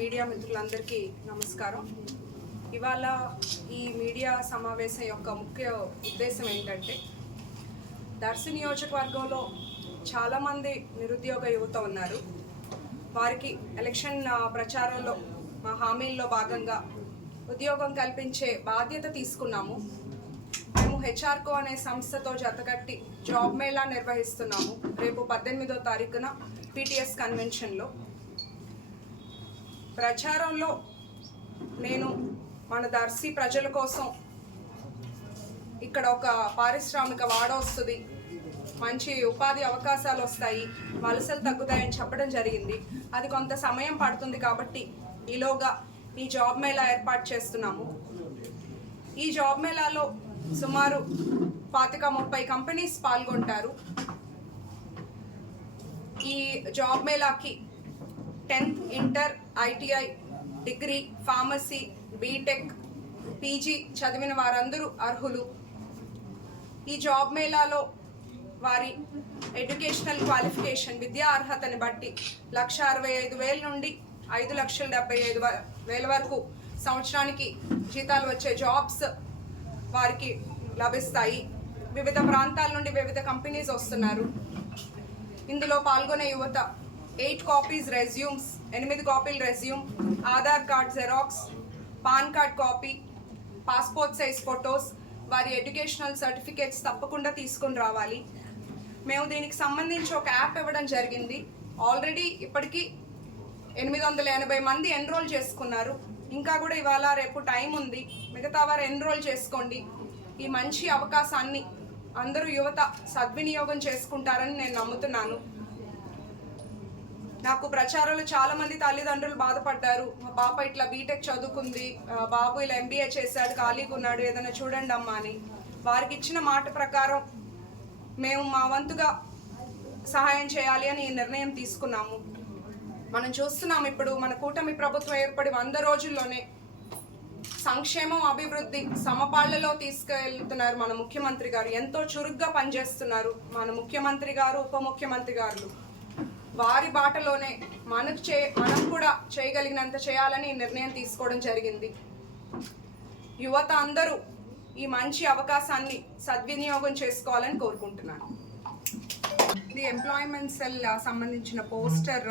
Media మిత్రులందరికీ నమస్కారం. ఇవాళ ఈ మీడియా సమావేశం యొక్క ముఖ్య ఉద్దేశం ఏంటంటే, దర్శి నియోజకవర్గంలో చాలామంది నిరుద్యోగ యువత ఉన్నారు. వారికి ఎలక్షన్ ప్రచారంలో మా హామీల్లో భాగంగా ఉద్యోగం కల్పించే బాధ్యత తీసుకున్నాము. మేము హెచ్ఆర్కో అనే సంస్థతో జతకట్టి జాబ్ మేళా నిర్వహిస్తున్నాము. రేపు 18వ తారీఖున పీటీఎస్ కన్వెన్షన్లో ప్రచారంలో నేను మన దర్శి ప్రజల కోసం ఇక్కడ ఒక పారిశ్రామిక వాడ వస్తుంది, మంచి ఉపాధి అవకాశాలు వస్తాయి, వలసలు తగ్గుతాయని చెప్పడం జరిగింది. అది కొంత సమయం పడుతుంది కాబట్టి ఈలోగా ఈ జాబ్ మేళా ఏర్పాటు చేస్తున్నాము. ఈ జాబ్ మేళాలో సుమారు 25-30 కంపెనీస్ పాల్గొంటారు. ఈ జాబ్ మేళాకి 10th inter, ITI, degree, pharmacy, B Tech, PG చదివిన వారందరూ అర్హులు. ఈ జాబ్ మేళాలో వారి ఎడ్యుకేషనల్ క్వాలిఫికేషన్ విద్యా అర్హతని బట్టి 1,65,000 నుండి 5,75,000 వరకు సంవత్సరానికి జీతాలు వచ్చే జాబ్స్ వారికి లభిస్తాయి. వివిధ ప్రాంతాల నుండి వివిధ కంపెనీస్ వస్తున్నారు. ఇందులో పాల్గొనే యువత 8 కాపీస్ రెజ్యూమ్స్, 8 కాపీల resume, Aadhaar card xerox, PAN card copy, passport size photos, వారి ఎడ్యుకేషనల్ సర్టిఫికేట్స్ తప్పకుండా తీసుకొని రావాలి. మేము దీనికి సంబంధించి ఒక యాప్ ఇవ్వడం జరిగింది. ఆల్రెడీ ఇప్పటికీ 880 మంది ఎన్రోల్ చేసుకున్నారు. ఇంకా కూడా ఇవాళ రేపు టైం ఉంది. మిగతా వారు ఎన్రోల్ చేసుకోండి. ఈ మంచి అవకాశాన్ని అందరూ యువత సద్వినియోగం చేసుకుంటారని నేను నమ్ముతున్నాను. నాకు ప్రచారంలో చాలా మంది తల్లిదండ్రులు బాధపడ్డారు. మా పాప ఇట్లా బీటెక్ చదువుకుంది, బాబు ఇలా ఎంబీఏ చేశాడు, ఖాళీగా ఉన్నాడు, ఏదైనా చూడండి అమ్మా అని. వారికి ఇచ్చిన మాట ప్రకారం మేము మా వంతుగా సహాయం చేయాలి అని ఈ నిర్ణయం తీసుకున్నాము. మనం చూస్తున్నాం, ఇప్పుడు మన కూటమి ప్రభుత్వం ఏర్పడి 100 రోజుల్లోనే సంక్షేమం, అభివృద్ధి సమపాళ్లలో తీసుకెళ్తున్నారు. మన ముఖ్యమంత్రి గారు ఎంతో చురుగ్గా పనిచేస్తున్నారు. మన ముఖ్యమంత్రి గారు, ఉప ముఖ్యమంత్రి గారు వారి బాటలోనే మనం కూడా చేయగలిగినంత చేయాలని నిర్ణయం తీసుకోవడం జరిగింది. యువత అందరూ ఈ మంచి అవకాశాన్ని సద్వినియోగం చేసుకోవాలని కోరుకుంటున్నాను. ఇది ఎంప్లాయ్మెంట్ సెల్ సంబంధించిన పోస్టర్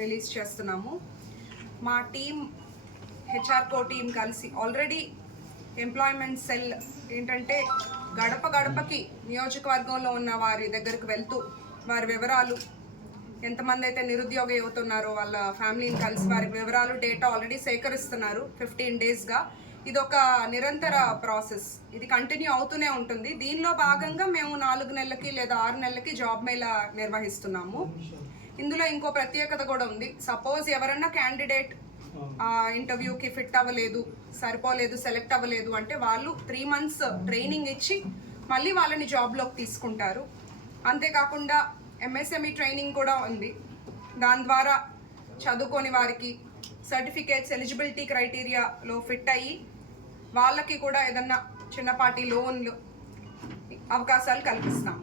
రిలీజ్ చేస్తున్నాము. మా టీం, హెచ్ఆర్కో టీం కలిసి ఆల్రెడీ ఎంప్లాయ్మెంట్ సెల్ ఏంటంటే గడప గడపకి నియోజకవర్గంలో ఉన్న వారి దగ్గరకు వెళ్తూ వారి వివరాలు, ఎంతమంది అయితే నిరుద్యోగ యువత ఉన్నారో వాళ్ళ ఫ్యామిలీని కలిసి వారి వివరాలు, డేటా ఆల్రెడీ సేకరిస్తున్నారు 15 డేస్గా. ఇది ఒక నిరంతర ప్రాసెస్, ఇది కంటిన్యూ అవుతూనే ఉంటుంది. దీనిలో భాగంగా మేము 4 నెలలకి లేదా 6 నెలలకి జాబ్ మేళా నిర్వహిస్తున్నాము. ఇందులో ఇంకో ప్రత్యేకత కూడా ఉంది. సపోజ్ ఎవరన్నా క్యాండిడేట్ ఇంటర్వ్యూకి ఫిట్ అవ్వలేదు, సరిపోలేదు, సెలెక్ట్ అవ్వలేదు అంటే వాళ్ళు 3 months ట్రైనింగ్ ఇచ్చి మళ్ళీ వాళ్ళని జాబ్లోకి తీసుకుంటారు. అంతేకాకుండా ఎంఎస్ఎంఈ ట్రైనింగ్ కూడా ఉంది. దాని ద్వారా చదువుకొని వారికి సర్టిఫికేట్స్ ఎలిజిబిలిటీ క్రైటీరియాలో ఫిట్ అయ్యి వాళ్ళకి కూడా ఏదన్నా చిన్నపాటి లోన్లు అవకాశాలు కల్పిస్తాం.